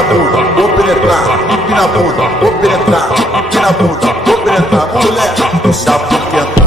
na bunda, vou penetrar, empina a bunda, vou penetrar, empina a bunda, vou penetrar, mulher, sabe por que